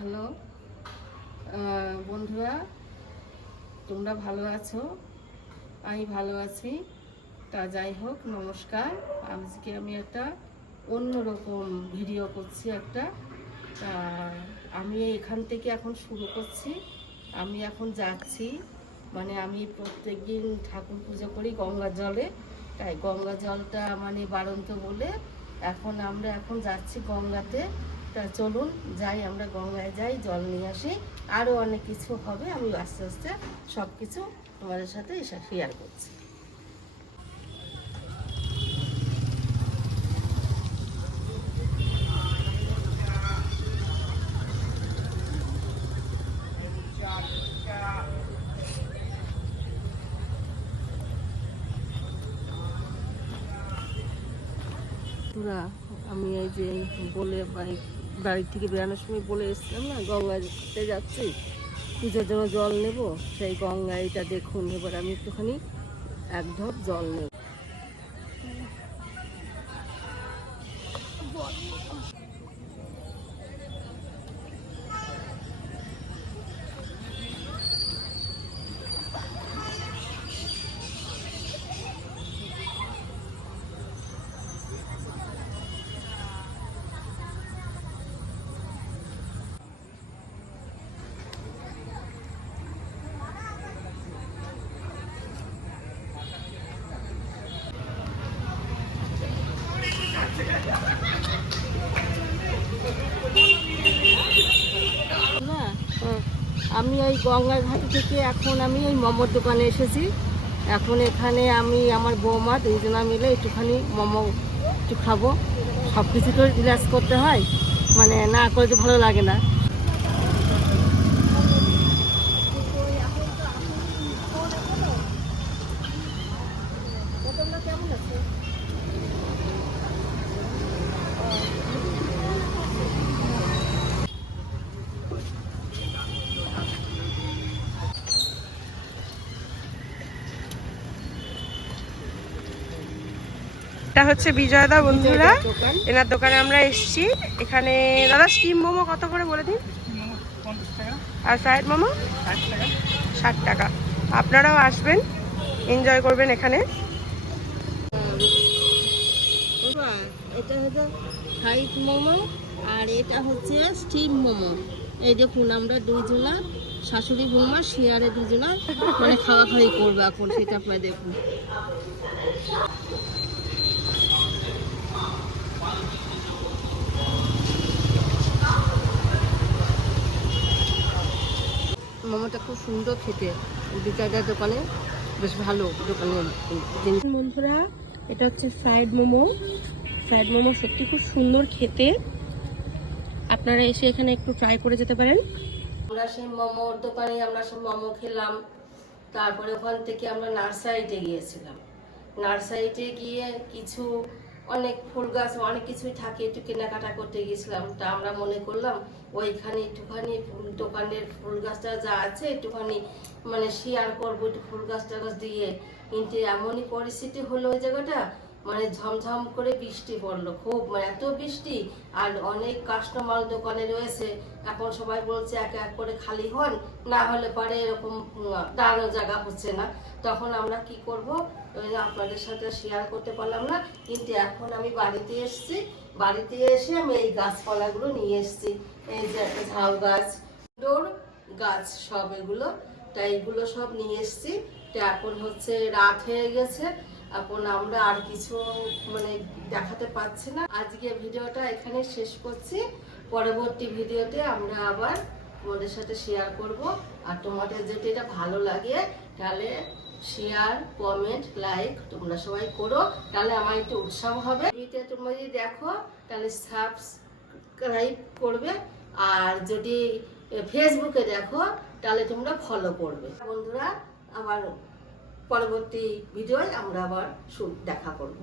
Hello. বন্ধুরা, তোমরা ভালো আছো? আমি ভালো আছি। তা যাই হোক, নমস্কার। আজকে আমি একটা অন্যরকম ভিডিও করছি একটা। আমি এখান থেকে এখন শুরু করছি। আমি এখন যাচ্ছি। মানে আমি প্রত্যেক দিন ঠাকুর পুজো করি গঙ্গা জলে। তাই গঙ্গা জলটা মানে বাড়ন্ত বলে এখন আমরা এখন যাচ্ছি গঙ্গাতে। তা চলুন, যাই, আমরা গঙ্গায় যাই, জল নিয়ে আসি। আরও অনেক কিছু হবে, আমি আস্তে আস্তে সব কিছু তোমাদের সাথে শেয়ার করছি। আমি এই যে বলে বাড়ি বাড়ি থেকে বেরানোর সময় বলে এসছিলাম না গঙ্গাতে যাচ্ছি, পুজোর জন্য জল নেব, সেই গঙ্গা এটা দেখুন, এবার আমি একটুখানি এক ঢপ জল নেব না আমি ওই গঙ্গার ঘাট থেকে এখন আমি ওই মোমোর দোকানে এসেছি। এখন এখানে আমি আমার বৌমা দুইজনা মিলে একটুখানি মোমো একটু খাব। সব কিছু তো রিল্যাক্স করতে হয়। মানে না করে তো ভালো লাগে না। এটা হচ্ছে বিজয়দা, বন্ধুরা। এনার দোকানে আমরা এসেছি। এখানে, দাদা স্টিম মোমো কত করে বলে দিন? আর ফ্রাইড মোমো? ষাট টাকা। আপনারাও আসবেন এনজয় করবেন এখানে। এটা মোমো, আর এটা হচ্ছে স্টিম মোমো। এই দেখুন, আমরা দুইজনা, শাশুড়ি বৌমা শিয়ারে দুজনা মানে খাওয়া খাওয়াই করব এখন, সেটা আপনারা দেখুন মোমোটা খুব সুন্দর খেতে। বিকাইদার দোকানে বেশ ভালো জিনিস। বন্ধুরা, এটা হচ্ছে ফ্রাইড মোমো। ফ্রাইড মোমো সত্যি খুব সুন্দর খেতে। আপনারা এসে এখানে একটু ট্রাই করে যেতে পারেন। আমরা সেই মোমোর দোকানে আমরা সব মোমো খেলাম। তারপরে ওখান থেকে আমরা নার্সারিতে গিয়েছিলাম। নার্সারিতে গিয়ে কিছু অনেক ফুল গাছ, অনেক কিছুই থাকে, একটু কেনাকাটা করতে গেছিলাম তা আমরা মনে করলাম, ওইখানে একটুখানি ফুল- দোকানের ফুল গাছটা যা আছে, একটুখানি মানে শেয়ার করব, একটু ফুল গাছ দিয়ে। কিন্তু এমনই পরিস্থিতি হলো ওই জায়গাটা মানে ঝমঝম করে বৃষ্টি পড়ল খুব মানে এত বৃষ্টি আর অনেক কাস্টমার দোকানে রয়েছে। এখন সবাই বলছে এক এক করে খালি হন না হলে পরে এরকম উম, দাঁড়ানোর জায়গা হচ্ছে না। তখন আমরা কি করব? আপনাদের সাথে শেয়ার করতে পারলাম না কিন্তু এখন আমি বাড়িতে এসেছি। বাড়িতে এসে আমি এই গাছপালাগুলো নিয়ে এসেছি। এই যে ঝাউ গাছ ডোর গাছ সব এগুলো তা এগুলো সব নিয়ে এসেছি। তা এখন হচ্ছে রাত হয়ে গেছে। এখন আমরা আর কিছু মানে দেখাতে পাচ্ছি না। আজকে ভিডিওটা এখানে শেষ করছি। পরবর্তী ভিডিওতে আমরা আবার তোমাদের সাথে শেয়ার করব। আর তোমাদের যদি এটা ভালো লাগে, তাহলে শেয়ার কমেন্ট লাইক তোমরা সবাই করো। তাহলে আমার একটু উৎসাহ হবে। ভিডিওটা তোমরা যদি দেখো, তাহলে সাবস্ক্রাইব করবে। আর যদি ফেসবুকে দেখো, তাহলে তোমরা ফলো করবে। বন্ধুরা আবার পরবর্তী ভিডিওয় আমরা আবার দেখা করব।